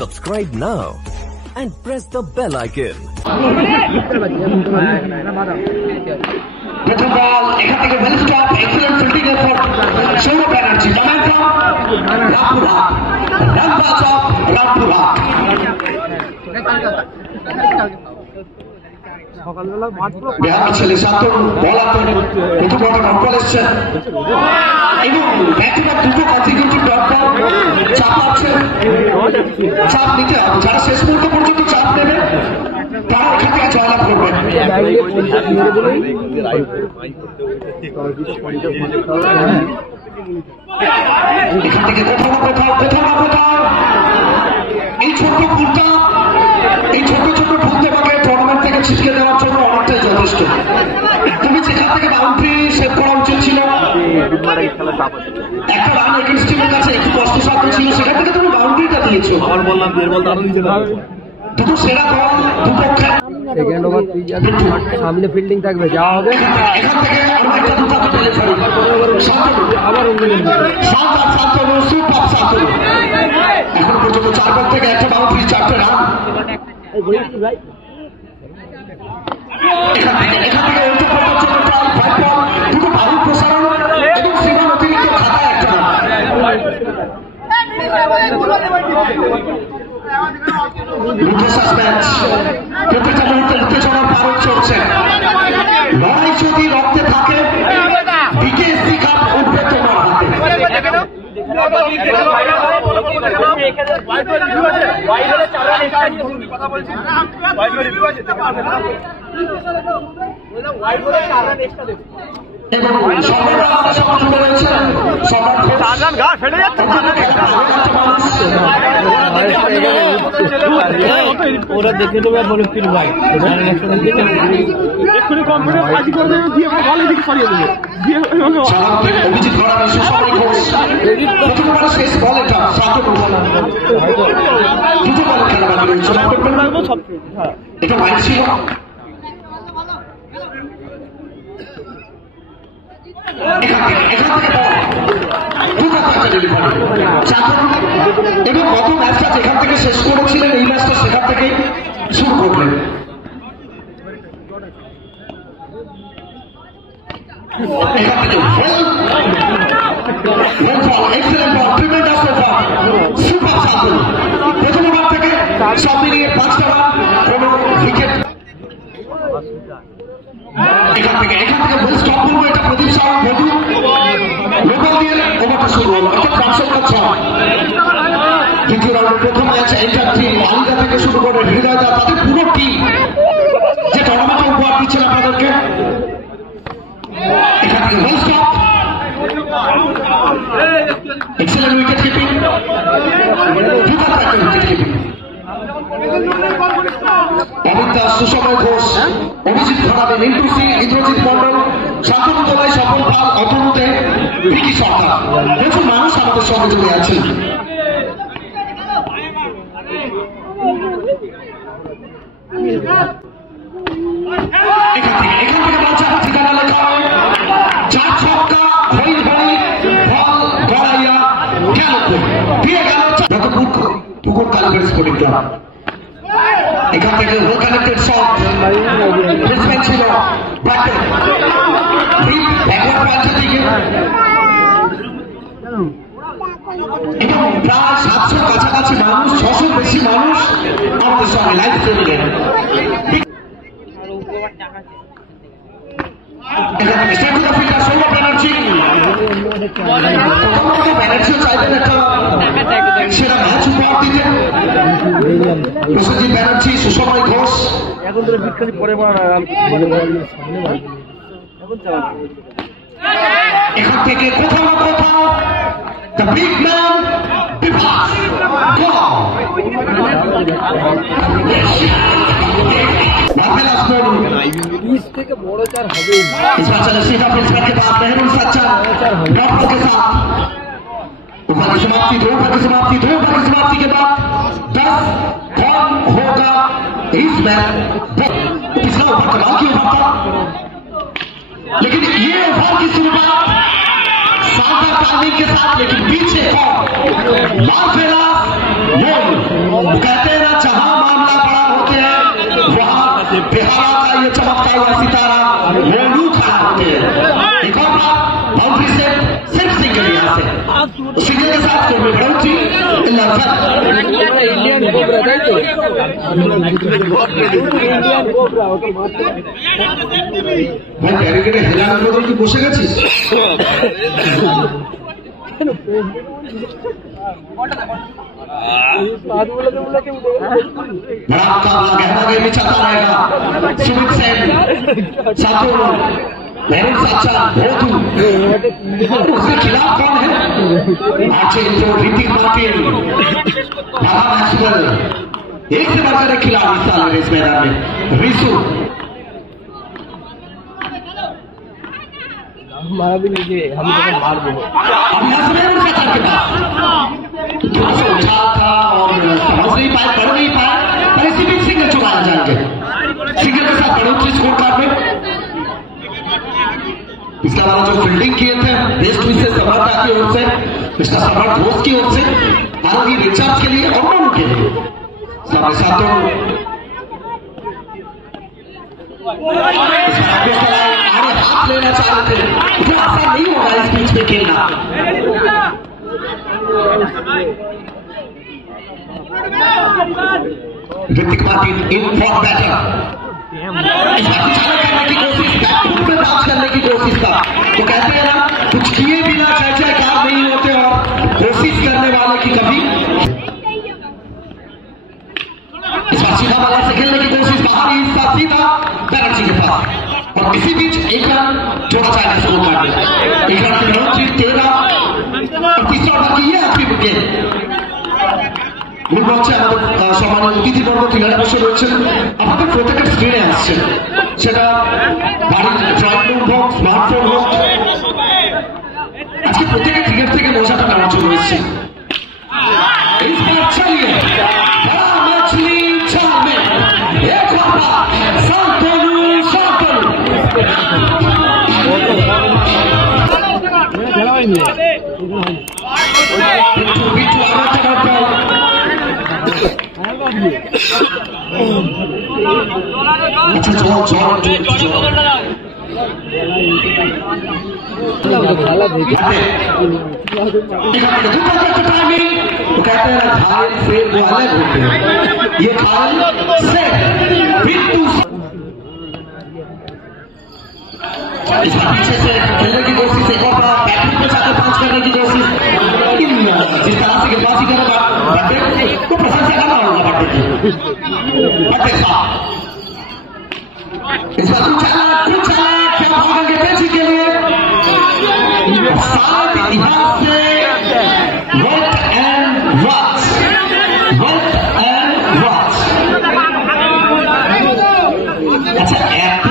Subscribe now and press the bell icon. প্রথম বল এখান থেকে well stop, excellent fielding effort Sourav Banerjee, Rampura ছেলে সাতন বলাতেন প্রথম বলটা নকল এসছেন এবং ব্যাটিংয়ের দুটো কনজিকিউটিভ ডট বল চাপাচ্ছেন। চাপ নিতে হবে, যারা শেষ মুহূর্ত পর্যন্ত চাপ নেবে তারা এখান থেকে জয়লাভ করবেন। এখান থেকে কোথাও না কোথাও এই ছোট্ট ভুলটা, এই ছোট ভুল তোমাকে টুর্নামেন্ট থেকে ছিটকে দেওয়ার জন্য অনেকটাই যথেষ্ট। তুমি যেখান থেকে বাউন্ডারি সেভ করা উচিত ছিল, একটা রান এগেইনস্ট টিমের কাছে একটু কষ্টসাধ্য ছিল, সেখান থেকে তুমি বাউন্ডারিটা দিয়েছো। দুটো সেরা দল দুপক্ষে সেকেন্ড ওভার তুই যাবি, সামনে ফিল্ডিং থাকবে, যাওয়া হবে এখান থেকে আবার এখন পর্যন্ত 4 বল থেকে একটা বাউন্ডারি, 4টে রান। এখান থেকে দুটো বাহু প্রসারণ এবং সীমার অতিরিক্ত খাতায় একটা রান। প্রত্যেকটা মুহূর্তে উত্তেজনার পারদ চলছে। লড়াই যদি রক্তে থাকে, বিকেএসসি কাপ উঠবে তোমার হাতে। এবং ওরা দেখে দেবে বলে ফির ভাই এক্ষুনি কম্পিউটার পার্টি করে দেবে, দিয়ে বলে দিকে সরিয়ে দেবে। অভিজিৎ শেষ বল, এটা 7 ওভার দুটো বল খেলা বাকি রয়েছে। এটা মাইক ছিল, এবং গত ম্যাচটা যেখান থেকে শেষ করেছিলেন এই ম্যাচটা সেখান থেকেই শুরু করলেন। প্রথম ওভার থেকে সব মিলিয়ে 5টা রান, কোন উইকেট। এখান থেকে স্টপ করবো, এটা প্রদীপ সাউন্ড মধু লোকাল দিয়ে ওভারটা শুরু হলো। এটা 506। দ্বিতীয় রাউন্ডের প্রথম ম্যাচ এন্টার টিম আলিদা থেকে শুরু করে হৃদয়দা, তাদের পুরো টিম যে টুর্নামেন্টে উপহার দিচ্ছেন আপনাদেরকে। এখান থেকে well stop, excellent wicket keeping, দুবার একটা উইকেট কিপিং। অমিত দাস, সুসময় ঘোষ, অভিজিৎ ঘনাবে, মিন্টু সিং, ইন্দ্রজিৎ মন্ডল, শান্তনু দোলাই, স্বপন পাল, অতনুতে, ভিকি সরকার, প্রচুর মানুষ আমাদের সঙ্গে জড়িয়ে আছেন। এখান থেকে ঠিকানা লেখা হয়, 4 ছক্কা, বল গড়াইয়া গেল, দিয়ে গেল পুকুর কালভার্ট স্পোর্টিং ক্লাব। এখান থেকে ওয়েল কানেক্টেড শট, ব্রিসবেন ছিল ব্যাটে ব্যাকওয়ার্ড পাল্টা দিকে, এবং প্রায় 700 কাছাকাছি মানুষ, 600 বেশি মানুষ আমাদের সঙ্গে লাইভ স্ট্রিমিং। সৌরভ ব্যানার্জি, ব্যানার্জিও চাইবেন একটা সেরা ম্যাচ উপহার দিতে। প্রসেনজিৎ ব্যানার্জি, সুসময় ঘোষ, এখন তো বিক্ষানি পরে এখান থেকে কোথাও না কোথাও দ্য বিগ ম্যান বিভাস থেকে বড় চার হবে। इस बार चले सीधा पिच करके बाद मेहरून सच्चा डॉक्टर के साथ ओवर की समाप्ति, 2 ओवर की समाप्ति, 2 ओवर की समाप्ति के बाद 10 कौन होगा इस मैच। पिछला ओवर कमाल की ओवर था, लेकिन ये ओवर की शुरुआत शानदार टाइमिंग के साथ, लेकिन पीछे कौन मार्फेला वो कहते हैं ना, जहां मामला बड़ा होते हैं वहां बिहार का ये चमकता हुआ सितारा मोनू खड़ा होते हैं। एक और बात, बाउंड्री से सिर्फ सिंगल, यहां से सिंगल के साथ तो में बढ़ोतरी इंडियन कोबरा था तो ভাই ব্যারিকেডে হেলানোর মতো কি বসে গেছিস? बड़ा मुकाबला गहरा गेम में चलता रहेगा। सुमित सेन, सातों मेहरुन साचा, भोतू, उसके खिलाफ कौन है? आचे जो ऋतिक मार्टिन, बाबा मैक्सवेल, एक से बढ़कर एक खिलाड़ी हिस्सा ले रहे इस मैदान में। रिसु हमारा भी लीजिए, हम तो मार दो। अब मैक्सवेल के पास थोड़ा सा उछाल था और समझ नहीं पाए, पढ़ नहीं पाए, पर इसी बीच सिंगल चुकाया जाएंगे। सिंगल के साथ बढ़ोतरी स्कोर कार्ड में। इसके अलावा जो फील्डिंग किए थे बेस्ट विशेष समर्था की ओर से, मिस्टर समर्थ घोष की ओर से, आरवी रिचर्ड के लिए और मोनू के लिए सामने सातों आगे हाथ लेना चाह रहे थे, इतना आसान नहीं होगा इस बीच में खेलना। Hrithik Martin in for batter, करने की कोशिश, बैटफुट में बात करने की कोशिश था। तो कहते हैं ना, कुछ किए बिना जय जयकार नहीं होते और कोशिश करने वाले की कभी। इस बार सीधा वाला से खेलने की कोशिश, बाहरी हिस्सा सीधा बैनर्जी के पास, और इसी बीच एक रन जोड़ा जाएगा स्कोर कार्ड में। एक रन की बढ़ोतरी 13 और तीसरा ओवर की ये आखिरी विकेट। গুড হচ্ছে আমাদের সম্মানিত অতিথিবর্গ ক্রীড়া বসে রয়েছেন, আমাদের প্রত্যেকের স্ক্রিনে আসছে, সেটা বাড়ির ড্রয়িং রুম হোক, স্মার্টফোন হোক, আজকে প্রত্যেকের ক্রিকেট থেকে মজাটা নেওয়ার জন্য এসছে। इस बार चलिए बड़ा मछली जाल में एक बाबा सांतनु सांतनु बिट्टू आगे चढ़ा अच्छा तो कहते हैं घायल से वो अलग होते हैं, ये घायल से बिट्टू इस पीछे से खेलने की कोशिश, एक और बार बैटिंग पे जाकर पांच करने की कोशिश। जिस तरह से गेंदबाजी करेगा बटे को प्रशंसा करना होगा बटे की। बटे साहब इस बार कुछ क्या भागेंगे पेची के लिए सात इतिहास से वट एंड वॉच अच्छा এত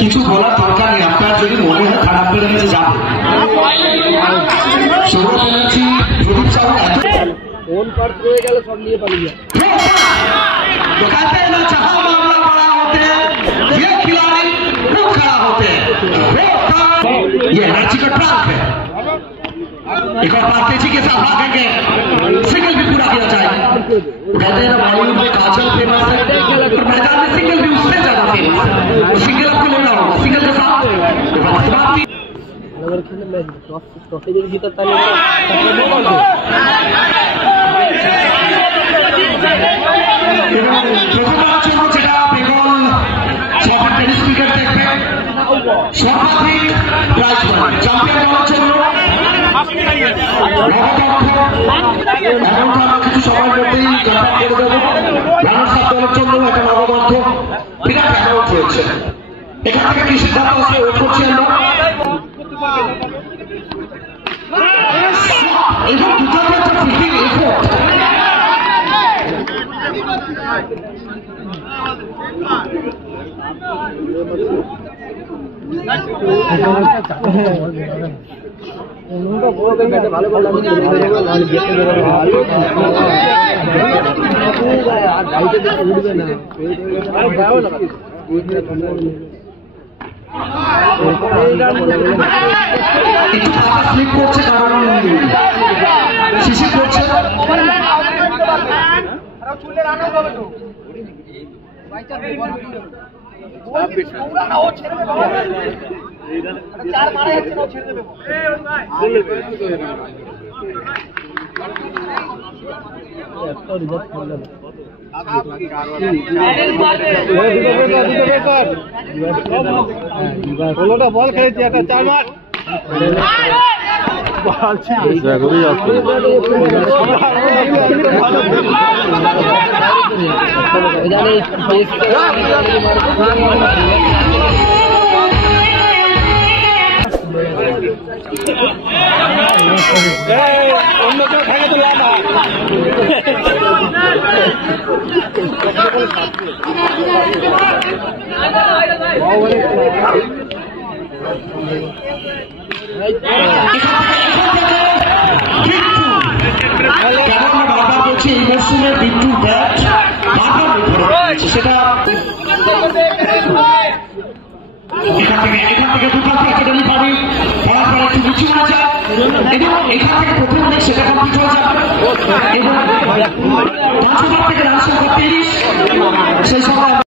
কিছু বলার দরকার নেই, আপনার যদি মনে হয় খারাপ করে নিতে যাবে সৌরভ ব্যানার্জি, প্রদীপ সাহু এত फोन पर रह गया सब लिए पड़ गया। तो कहते हैं ना, जहां मामला बड़ा होते हैं ये खिलाड़ी रुक खड़ा होते हैं। ये एनर्जी का ट्रैक है। एक और बार तेजी के साथ भागेंगे, सिंगल भी पूरा किया जाएगा। कहते हैं ना, बॉलीवुड में काजल फेमस है और मैदान में सिंगल भी उससे ज्यादा फेमस है। सिंगल आपको लेना होगा, सिंगल के साथ समाप्ति। अगर खेलने में ट्रॉफी के भीतर ताले প্রথমবার জন্য যেটা বেঙ্গল সফর টেনিস ক্রিকেট দেখবে সর্বাধিক প্রাইজ পাবে, চ্যাম্পিয়ন হওয়ার জন্য এমনটা কিছু সময়ের মধ্যেই কনফার্ম করে দেবো। রানার্স আপ দলের জন্য একটা নববর্ধ বিরাট অ্যামাউন্ট রয়েছে। এখান থেকে কি সিদ্ধান্ত আসলে ওয়েট করছি আমরা। এবং দুটাকে একটা ফিল্ডিং এফোর্ট, ভালো করলাম আর গাড়িতে দেখে উঠবে না স্লিপ করছে কারণ শিশির করছে বল খেলেছি একটা 4 মার অন্য কেউ থাকে তো লাভ এই মরশুমে বিট্টুর ব্যাট সেটা এখান থেকে দুটো একাডেমি পাবে পড়াশোনা একটু বেশি হয়ে যায় এবং এখান থেকে প্রথম দিক সেটা কমপ্লিট হয়ে যাবে এবং 5 থেকে রান সংখ্যা 30 সেই সঙ্গে